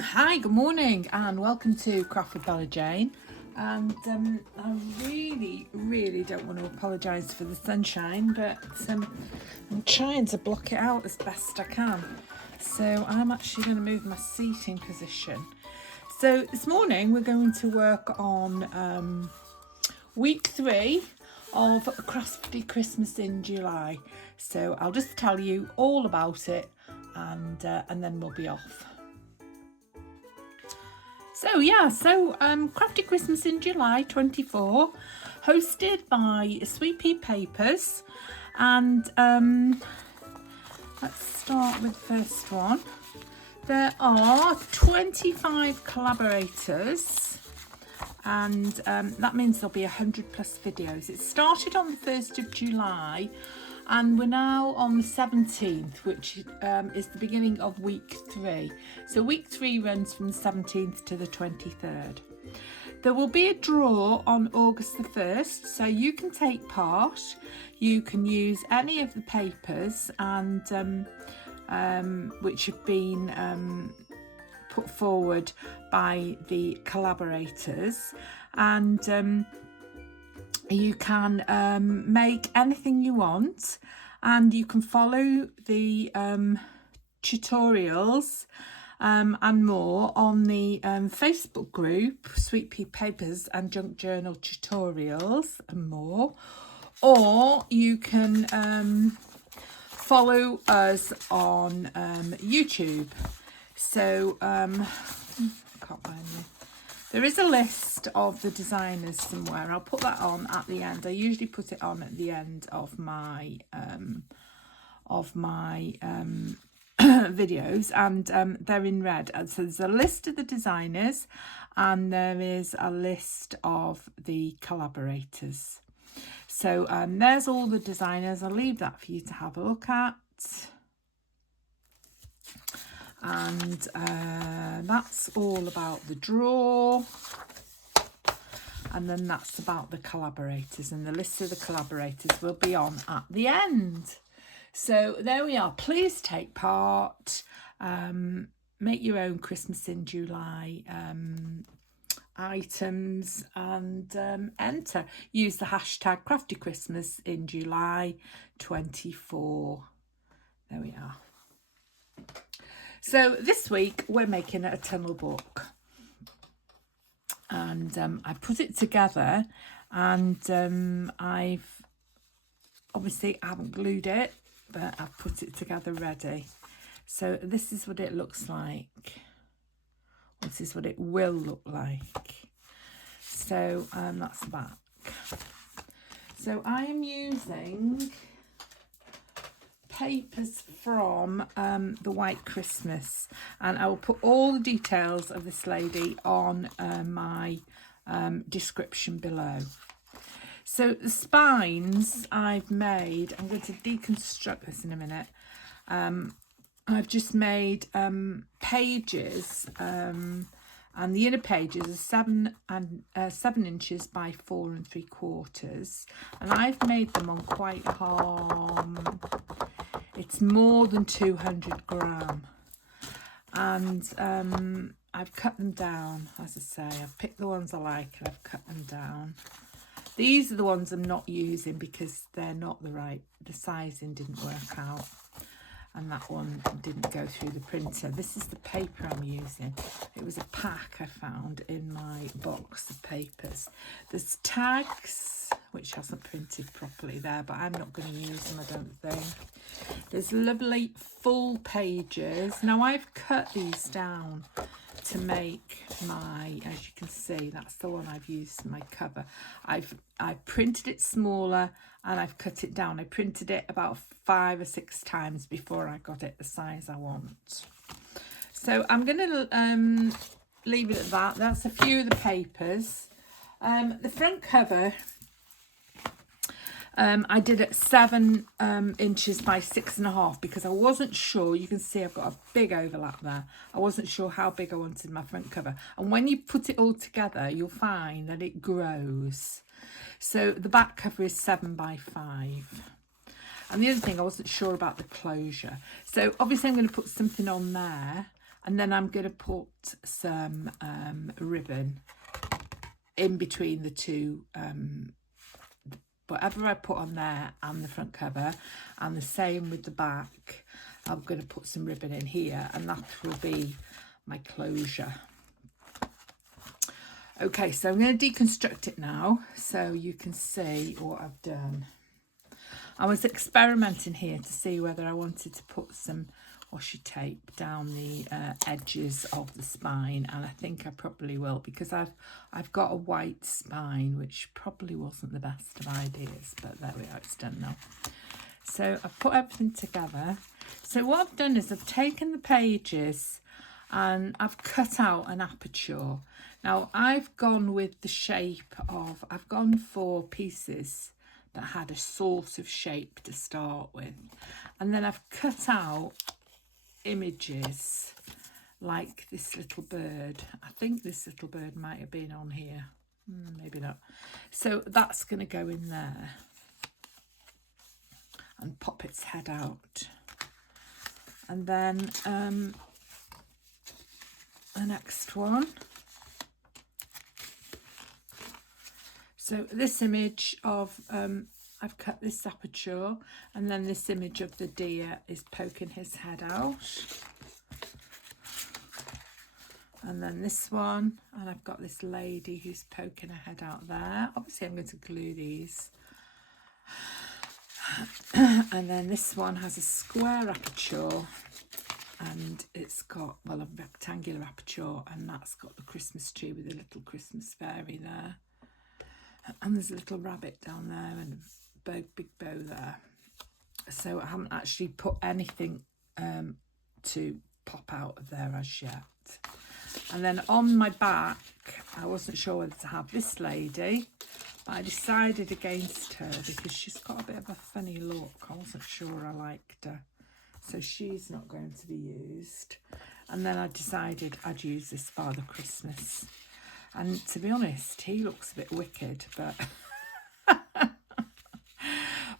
Hi, good morning and welcome to Craft with Bella Jane. And I really don't want to apologise for the sunshine, but I'm trying to block it out as best I can. So I'm actually going to move my seating position. So this morning we're going to work on week 3 of Crafty Christmas in July. So I'll just tell you all about it and then we'll be off. So Crafty Christmas in July 24, hosted by SweetPeaPapers, and let's start with the first one. There are 25 collaborators, and that means there'll be 100 plus videos. It started on the 1st of July, and we're now on the 17th, which is the beginning of week 3. So week 3 runs from the 17th to the 23rd. There will be a draw on August the 1st, so you can take part. You can use any of the papers and which have been put forward by the collaborators, and you can make anything you want, and you can follow the tutorials and more on the Facebook group SweetPeaPapers and Junk Journal Tutorials and more, or you can follow us on YouTube. So can't find me. There is a list of the designers somewhere. I'll put that on at the end. I usually put it on at the end of my videos, and they're in red. And so there's a list of the designers, and there is a list of the collaborators. So there's all the designers. I'll leave that for you to have a look at. And that's all about the draw, and then that's about the collaborators, and the list of the collaborators will be on at the end. So there we are. Please take part, make your own Christmas in July items, and enter. Use the hashtag Crafty Christmas in July 24. There we are. So this week we're making a tunnel book, and I put it together, and I've obviously haven't glued it, but I've put it together ready. So this is what it looks like. This is what it will look like. So that's the back. So I am using papers from the White Christmas, and I will put all the details of this lady on my description below. So the spines I've made, I'm going to deconstruct this in a minute. I've just made pages, and the inner pages are 7 inches by 4 3/4, and I've made them on quite it's more than 200 gram, and I've cut them down. As I say, I've picked the ones I like and I've cut them down. These are the ones I'm not using because they're not the sizing didn't work out, and that one didn't go through the printer. This is the paper I'm using. It was a pack I found in my box of papers. There's tags, which hasn't printed properly there, but I'm not going to use them, I don't think. There's lovely full pages. Now I've cut these down to make my, as you can see, that's the one I've used for my cover. I've printed it smaller and I've cut it down. I printed it about 5 or 6 times before I got it the size I want. So I'm going to leave it at that. That's a few of the papers. The front cover I did it 7 inches by 6.5 because I wasn't sure. You can see I've got a big overlap there. I wasn't sure how big I wanted my front cover. And when you put it all together, you'll find that it grows. So the back cover is 7 by 5. And the other thing, I wasn't sure about the closure. So obviously I'm going to put something on there. And then I'm going to put some ribbon in between the two, whatever I put on there and the front cover, and the same with the back. I'm going to put some ribbon in here, and that will be my closure. Okay, so I'm going to deconstruct it now so you can see what I've done. I was experimenting here to see whether I wanted to put some washi tape down the edges of the spine, and I think I probably will, because I've got a white spine, which probably wasn't the best of ideas, but there we are, it's done now. So I've put everything together. So what I've done is I've taken the pages and I've cut out an aperture. Now I've gone with the shape of, I've gone for pieces that had a sort of shape to start with, and then I've cut out images like this little bird. I think this little bird might have been on here, maybe not. So that's going to go in there and pop its head out. And then the next one. So this image of, I've cut this aperture, and then this image of the deer is poking his head out. And then this one, and I've got this lady who's poking her head out there. Obviously I'm going to glue these. And then this one has a square aperture, and it's got, well, a rectangular aperture, and that's got the Christmas tree with a little Christmas fairy there. And there's a little rabbit down there and a big bow there. So I haven't actually put anything to pop out of there as yet. And then on my back, I wasn't sure whether to have this lady, but I decided against her because she's got a bit of a funny look. I wasn't sure I liked her. So she's not going to be used. And then I decided I'd use this Father Christmas. And to be honest, he looks a bit wicked, but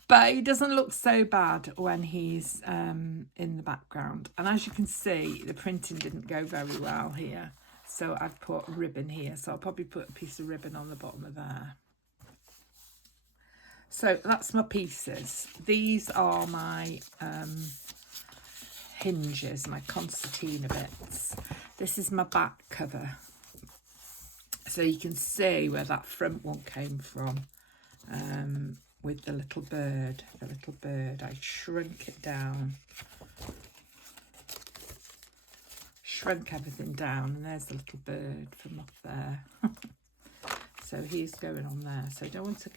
but he doesn't look so bad when he's in the background. And as you can see, the printing didn't go very well here. So I've put ribbon here. So I'll probably put a piece of ribbon on the bottom of there. So that's my pieces. These are my hinges, my concertina bits. This is my back cover. So you can see where that front one came from with the little bird. I shrunk it down. Shrunk everything down, and there's the little bird from up there. So he's going on there. So I don't want to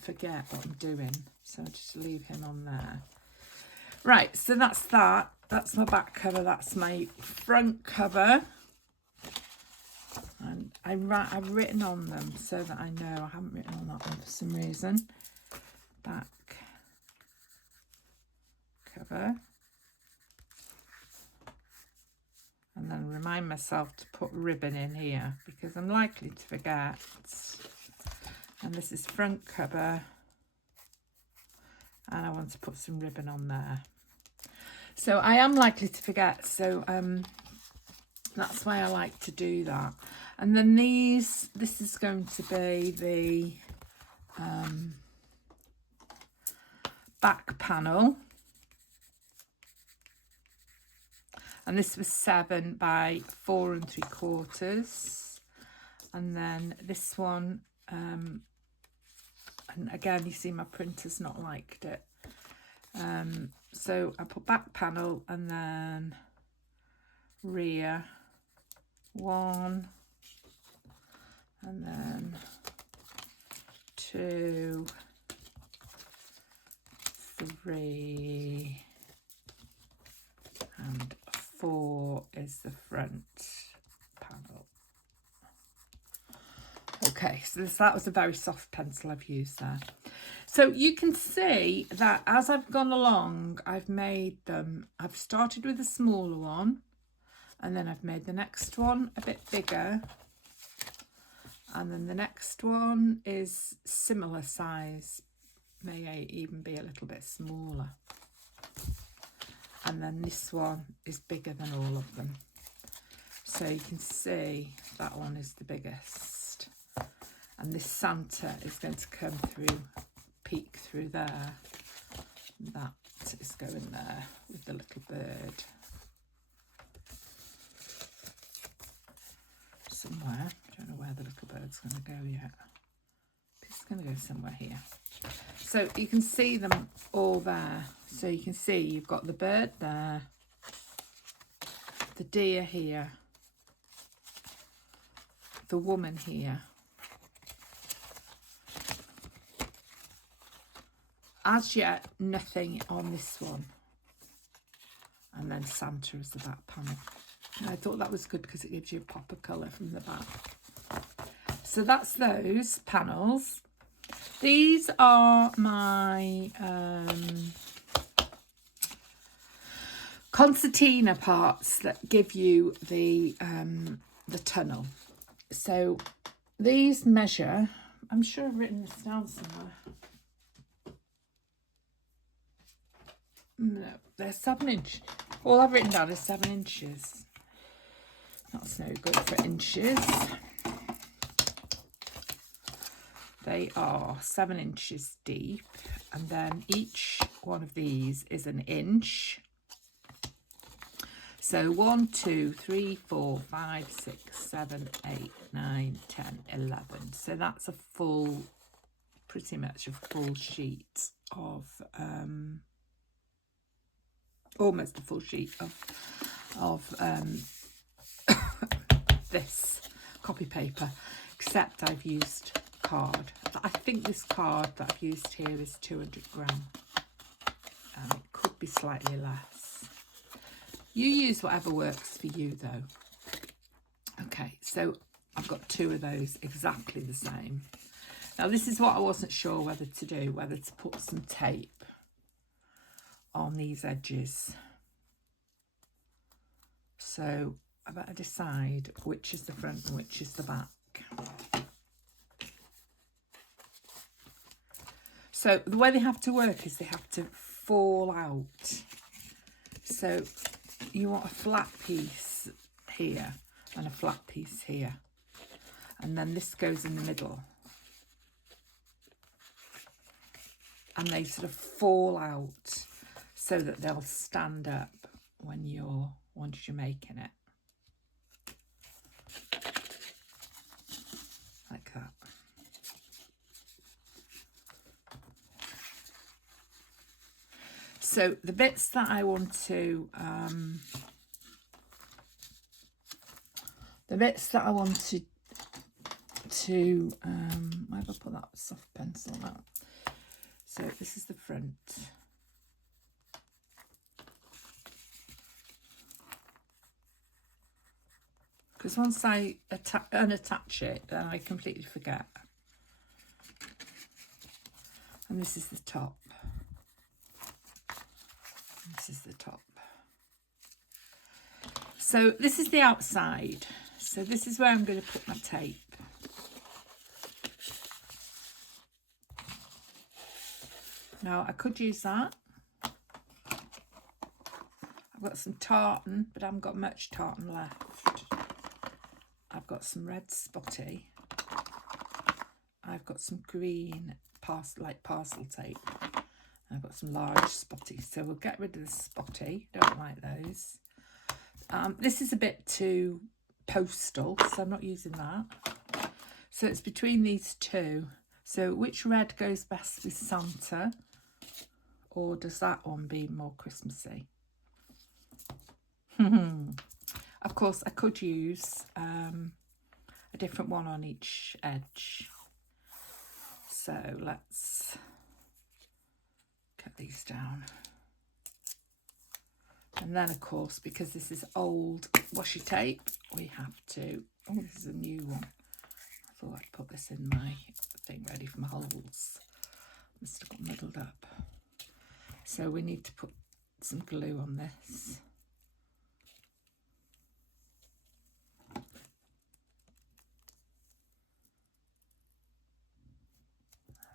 forget what I'm doing. So I'll just leave him on there. Right, so that's that. That's my back cover. That's my front cover. And I've written on them so that I know. I haven't written on that one for some reason. Back cover. And then remind myself to put ribbon in here because I'm likely to forget. And this is front cover. And I want to put some ribbon on there. So I am likely to forget. So that's why I like to do that. And then this is going to be the back panel. And this was 7 by 4 3/4. And then this one, and again, you see my printer's not liked it. So I put back panel and then rear 1, and then 2, 3, and 4 is the front panel. Okay, so that was a very soft pencil I've used there. So you can see that as I've gone along, I've made them, I've started with a smaller one, and then I've made the next one a bit bigger, and then the next one is similar size, may even be a little bit smaller. And then this one is bigger than all of them. So you can see that one is the biggest. And this Santa is going to come through, peek through there. That is going there with the little bird. Somewhere. I don't know where the little bird's going to go yet. It's going to go somewhere here. So you can see them all there. So you can see you've got the bird there, the deer here, the woman here. As yet, nothing on this one. And then Santa is the back panel. And I thought that was good because it gives you a pop of colour from the back. So that's those panels. These are my concertina parts that give you the tunnel. So these measure, I'm sure I've written this down somewhere. No, they're 7 inch. All I've written down is 7 inches. That's no good for inches. They are 7 inches deep, and then each one of these is an inch. So 1, 2, 3, 4, 5, 6, 7, 8, 9, 10, 11. So that's a full, pretty much a full sheet of almost a full sheet of this copy paper, except I've used card. I think this card that I've used here is 200 gram, and it could be slightly less. You use whatever works for you though. Okay, so I've got 2 of those exactly the same. Now this is what I wasn't sure whether to do, whether to put some tape on these edges. So I better decide which is the front and which is the back. So the way they have to work is they have to fall out. So you want a flat piece here and a flat piece here. And then this goes in the middle. And they sort of fall out so that they'll stand up when once you're making it. Like that. So the bits that I want to where have I put that soft pencil now? So this is the front. Because once I unattach it, then I completely forget. And this is the top. This is the top. So this is the outside. So this is where I'm going to put my tape. Now I could use that. I've got some tartan, but I haven't got much tartan left. I've got some red spotty. I've got some green parcel tape. I've got some large spotty. So we'll get rid of the spotty. Don't like those. This is a bit too postal, so I'm not using that. So it's between these 2. So which red goes best with Santa? Or does that one be more Christmassy? Of course, I could use a different one on each edge. So let's cut these down. And then, of course, because this is old washi tape, we have to... Oh, this is a new one. I thought I'd put this in my thing ready for my holes. Must have got muddled up. So we need to put some glue on this. There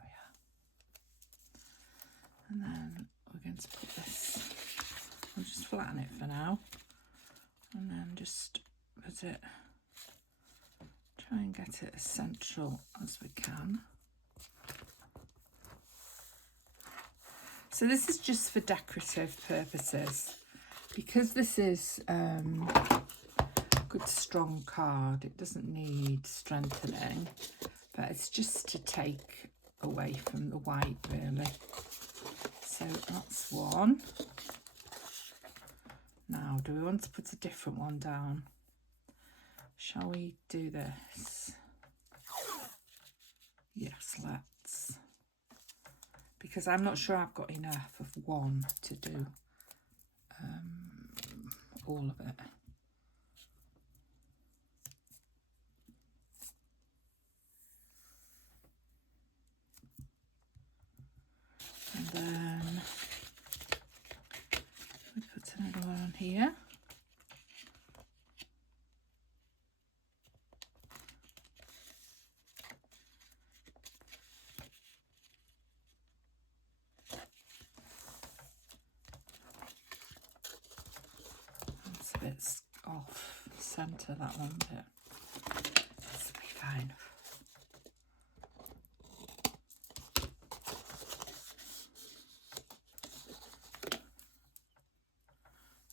we are. And then we're going to put this... I'll just flatten it for now. And then just put it, try and get it as central as we can. So this is just for decorative purposes. Because this is a good strong card, it doesn't need strengthening, but it's just to take away from the white really. So that's one. Now, do we want to put a different one down? Shall we do this? Yes, let's. Because I'm not sure I've got enough of one to do all of it. And then we put another one on here. It's a bit off centre, that one bit. This will be fine.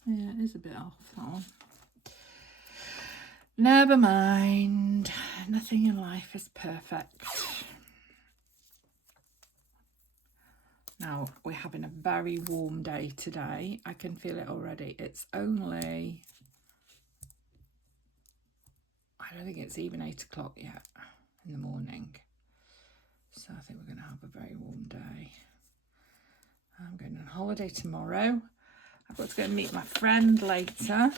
Yeah, it is a bit off, that one. Never mind. Nothing in life is perfect. Now, we're having a very warm day today. I can feel it already. It's only, I don't think it's even 8 o'clock yet in the morning. So I think we're going to have a very warm day. I'm going on holiday tomorrow. I've got to go and meet my friend later.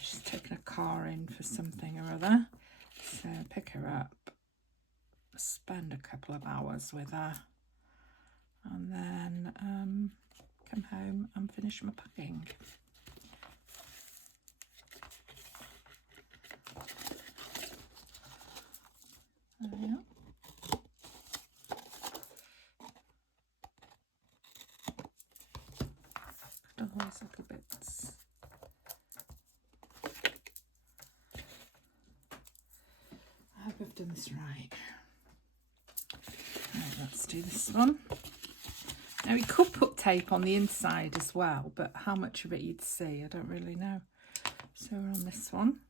She's taking a car in for something or other. So pick her up, spend a couple of hours with her, and then come home and finish my packing. There we are. Got all those little bits. I hope I've done this right. Right, let's do this one. Now we could put tape on the inside as well, but how much of it you'd see, I don't really know. So we're on this one.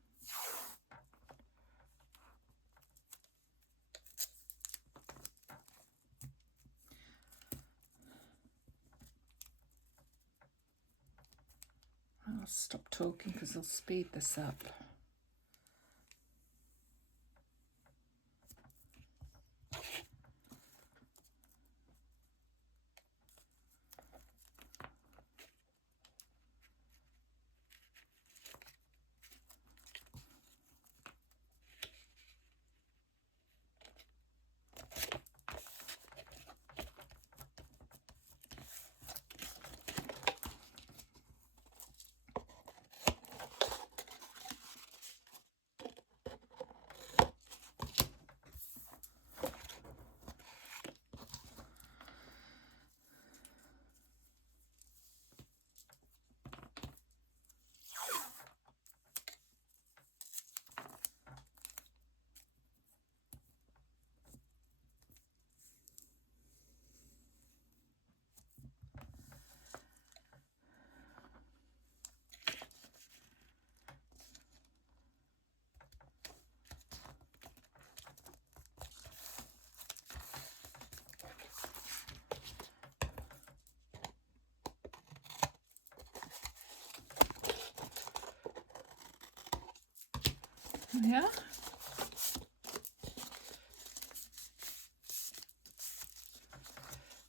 I'll stop talking because I'll speed this up. Yeah.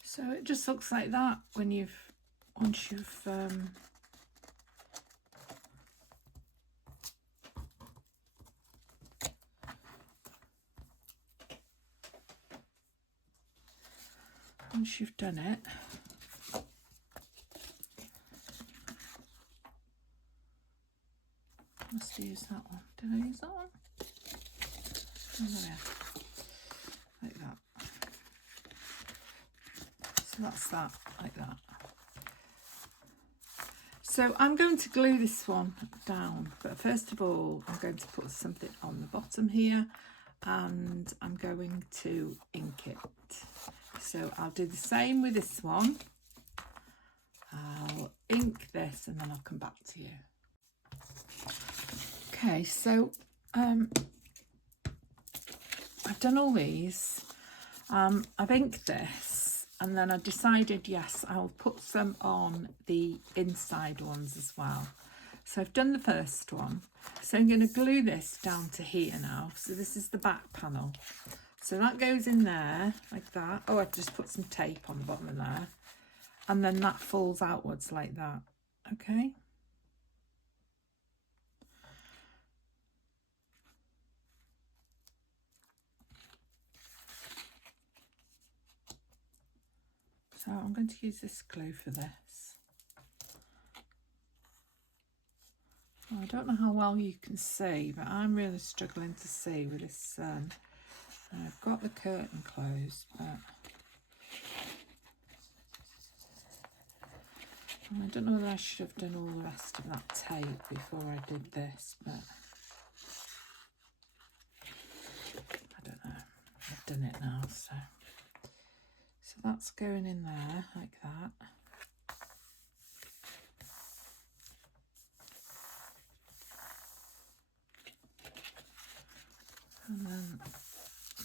So it just looks like that when once you've done it. Must use that one. Did I use that one? Oh, there. Like that. So that's that, like that. So I'm going to glue this one down, but first of all I'm going to put something on the bottom here and I'm going to ink it. So I'll do the same with this one. I'll ink this and then I'll come back to you. Okay, so I've done all these. I've inked this and then I decided, yes, I'll put some on the inside ones as well. So I've done the first one. So I'm going to glue this down to here now. So this is the back panel. So that goes in there like that. Oh, I've just put some tape on the bottom of there. And then that falls outwards like that. Okay. So I'm going to use this glue for this. Well, I don't know how well you can see, but I'm really struggling to see with this sun. I've got the curtain closed, but I don't know whether I should have done all the rest of that tape before I did this, but I don't know. I've done it now, so that's going in there like that. And then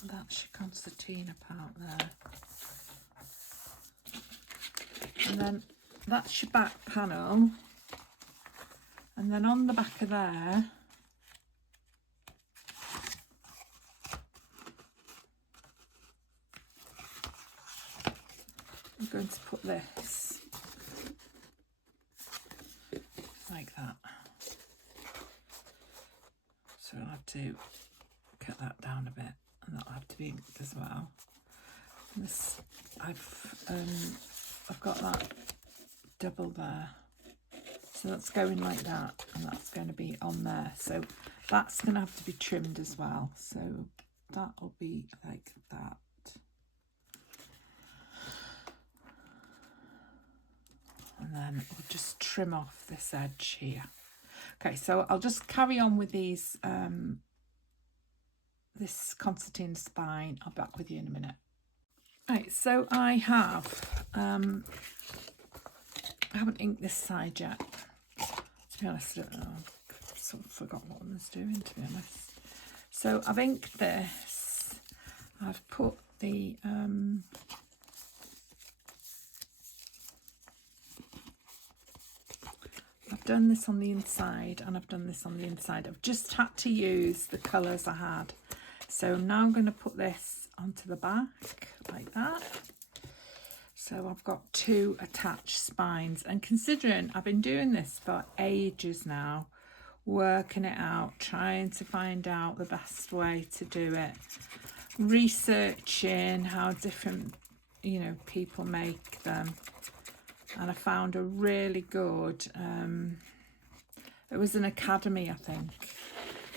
that's your concertina part there. And then that's your back panel. And then on the back of there, I'm going to put this like that. So I'll have to cut that down a bit, and that'll have to be inked as well. And this, I've got that double there, so that's going like that, and that's going to be on there. So that's going to have to be trimmed as well. So that'll be like that. And then we'll just trim off this edge here. Okay, so I'll just carry on with these, this concertina spine. I'll be back with you in a minute. Right, so I haven't inked this side yet. To be honest, I sort of forgot what I was doing, to be honest. So I've inked this. I've put the I've done this on the inside and I've done this on the inside. I've just had to use the colours I had. So I'm now going to put this onto the back like that. So I've got two attached spines, and considering I've been doing this for ages now, working it out, trying to find out the best way to do it, researching how different, you know, people make them. And I found a really good, it was an academy, I think,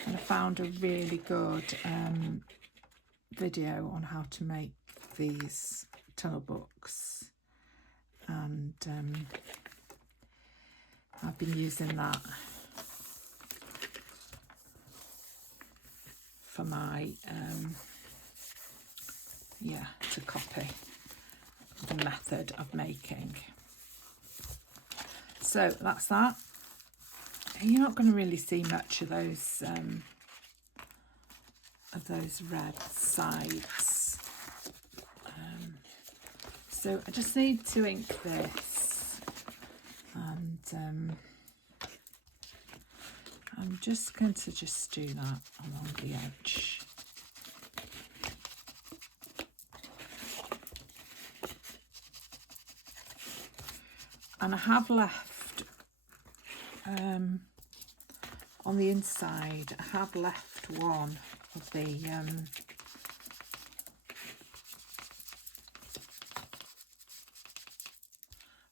and I found a really good video on how to make these tunnel books, and I've been using that for my, to copy the method of making. So that's that. You're not going to really see much of those red sides. So I just need to ink this, and I'm just going to just do that along the edge. And I have left, on the inside, I have left one of the,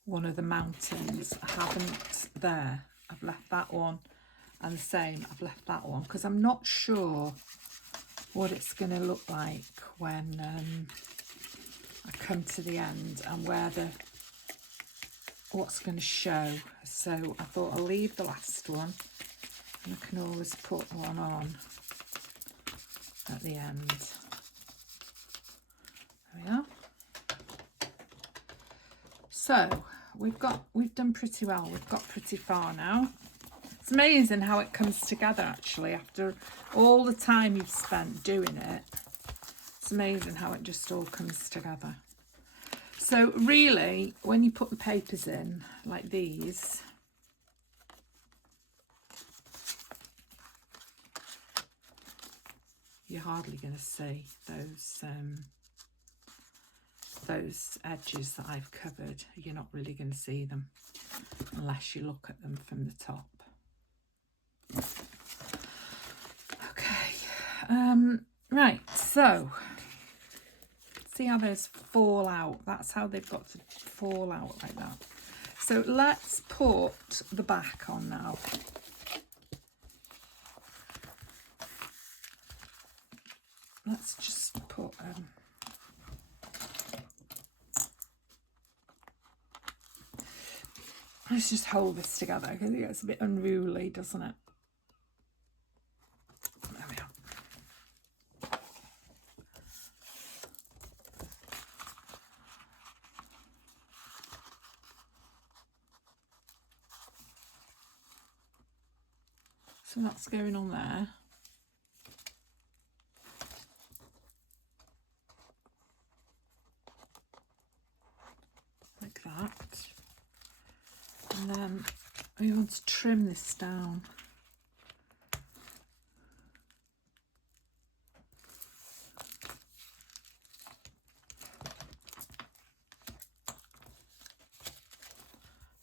one of the mountains. I haven't there. I've left that one, and the same, I've left that one, because I'm not sure what it's going to look like when I come to the end, and where the what's going to show. So I thought I'll leave the last one, and I can always put one on at the end. There we are. So we've done pretty well. We've got pretty far now. It's amazing how it comes together actually after all the time you've spent doing it. It's amazing how it just all comes together. So really, when you put the papers in like these, you're hardly going to see those edges that I've covered. You're not really going to see them unless you look at them from the top. Okay, right, so see how those fall out. That's how they've got to fall out like that. So let's put the back on now. Let's just put let's just hold this together because it gets a bit unruly, doesn't it? There we are. So that's going on there. Like that. And then we want to trim this down.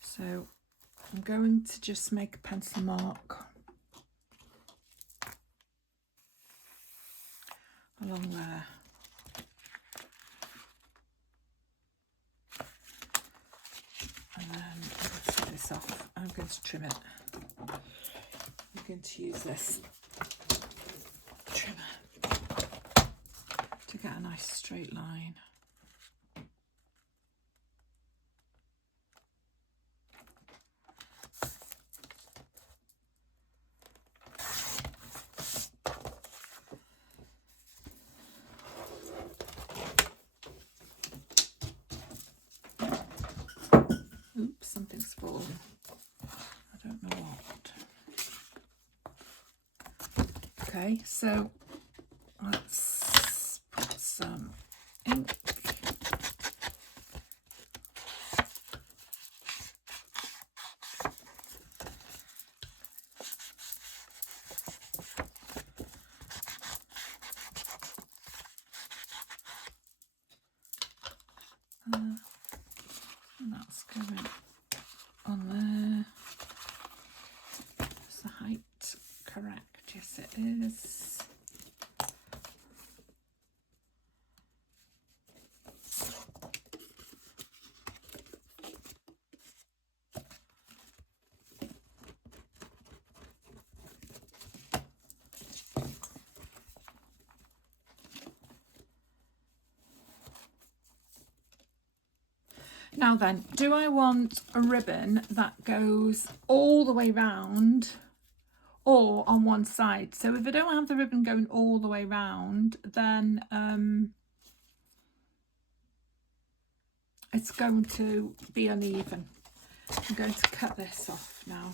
So I'm going to just make a pencil mark along there. And then I'm going to set this off. I'm going to trim it. I'm going to use this trimmer to get a nice straight line. Oops, something's fallen. I don't know what. Okay, so let's put some ink. And that's going on there. Is the height correct? Yes, it is. Now then, do I want a ribbon that goes all the way round or on one side? So if I don't have the ribbon going all the way round, then it's going to be uneven. I'm going to cut this off now.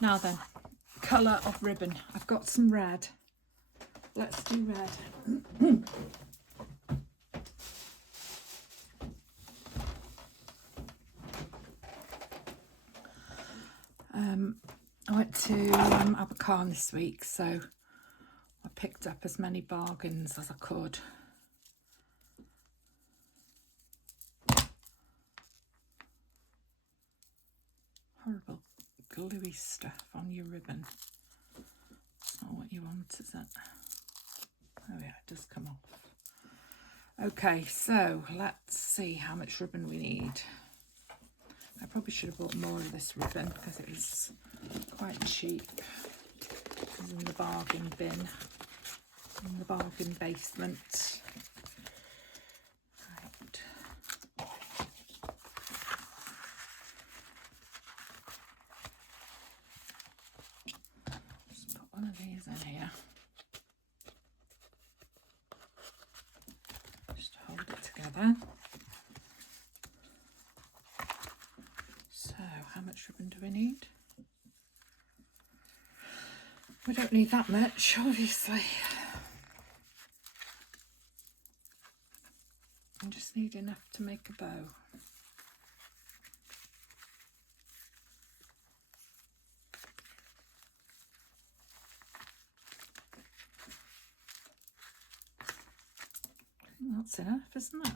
Now then, colour of ribbon. I've got some red. Let's do red. I went to Abercorn this week, so I picked up as many bargains as I could. horrible gluey stuff on your ribbon. It's not what you want, is it? Oh yeah, it does come off. Okay, so let's see how much ribbon we need. I probably should have bought more of this ribbon because it was quite cheap. It was in the bargain bin, in the bargain basement. Right. Just put one of these in here. Just hold it together. So, how much ribbon do we need? We don't need that much, obviously. I just need enough to make a bow. I think that's enough, isn't it?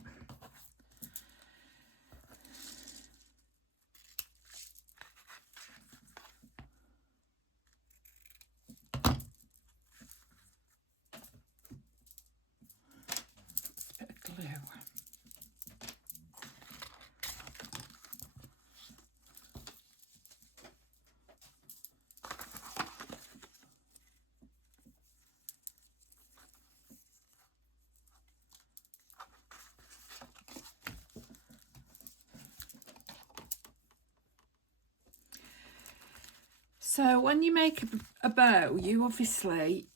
So when you make a bow, you obviously,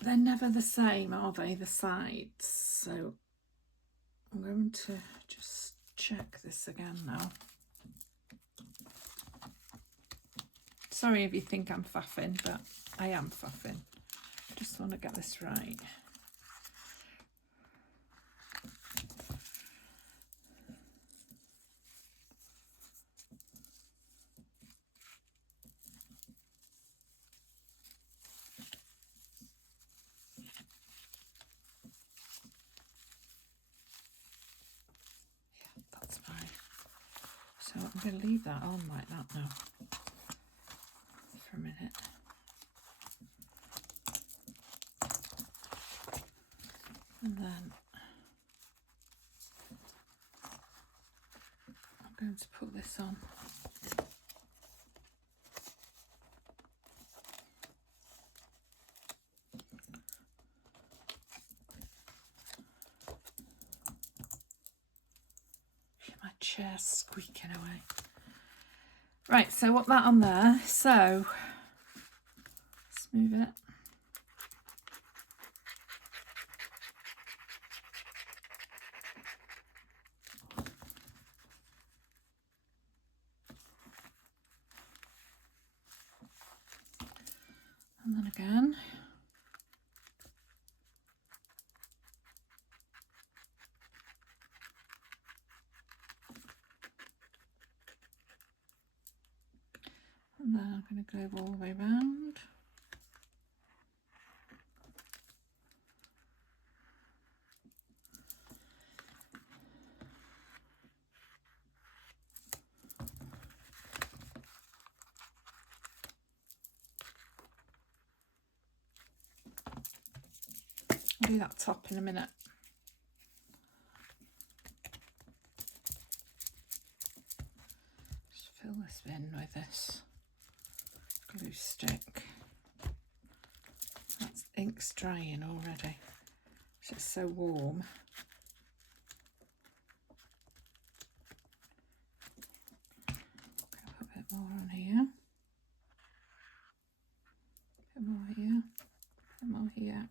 they're never the same, are they, the sides? So I'm going to just check this again now. Sorry if you think I'm faffing, but I am faffing. I just want to get this right. So I'm going to leave that on like that now for a minute. And then I'm going to put this on. My chair's squeaking away. Right, so what that on there. So let's move it. And then again. And then I'm going to go all the way around. I'll do that top in a minute. Just fill this in with this glue stick. That ink's drying already. It's so warm. Put a bit more on here. A bit more here. A bit more here.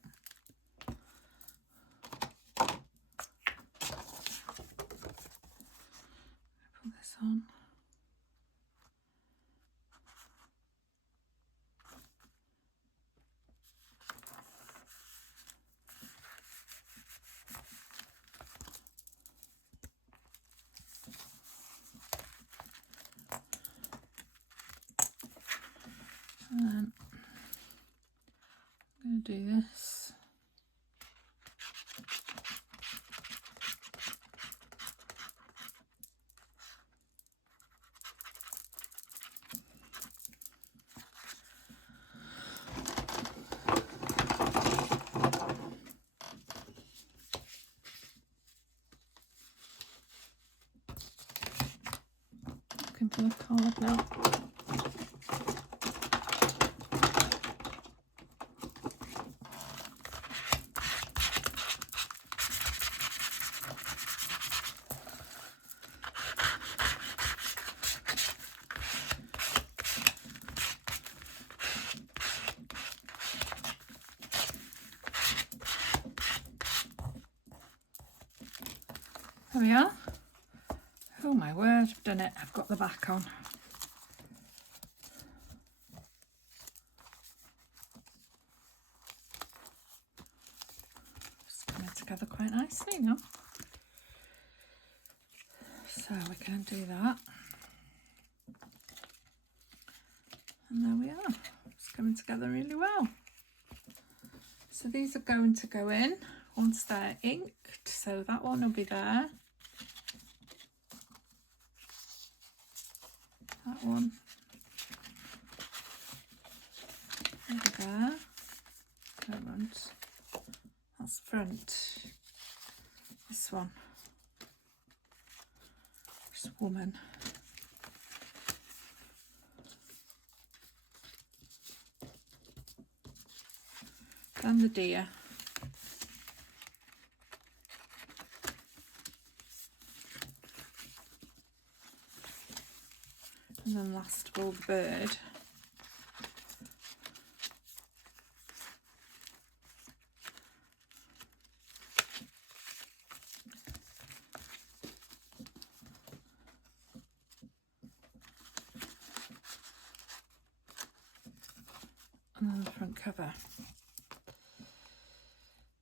Put this on. And then I'm going to do this. looking for the card now. There we are. Oh my word, I've done it. I've got the back on. It's coming together quite nicely now. So we can do that. And there we are. It's coming together really well. So these are going to go in once they're inked. So that one will be there. That one over there. Front. That's front. This one. This woman. Then the deer. And then last of all, the bird. And then the front cover.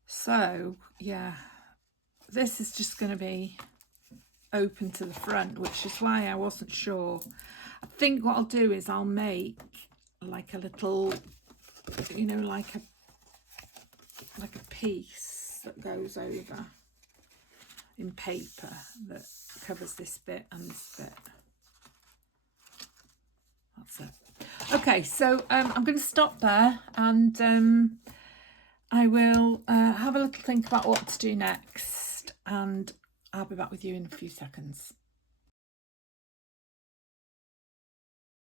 So, yeah, this is just going to be open to the front, which is why I wasn't sure. I think what I'll do is I'll make like a little, you know, like a piece that goes over in paper that covers this bit and this bit. That's it. Okay, so I'm going to stop there, and I will have a little think about what to do next, and I'll be back with you in a few seconds.